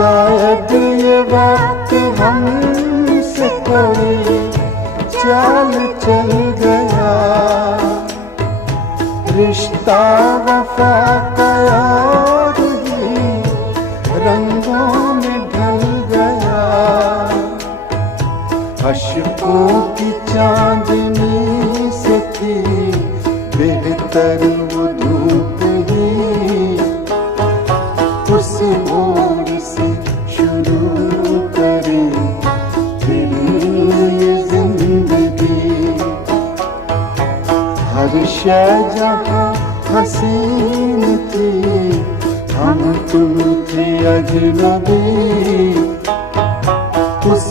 शायद ये वक्त हमसे कोई चाल चल गया, रिश्ता वफा का और ही रंगों में ढल गया। अश्कों की चांदनी से थी बेहतर वो धूप ही, उस मोड़ से शुरू करें फिर ये जिंदगी। हर शय जहाँ हसीन थी, हम तुम थे अजनबी, उस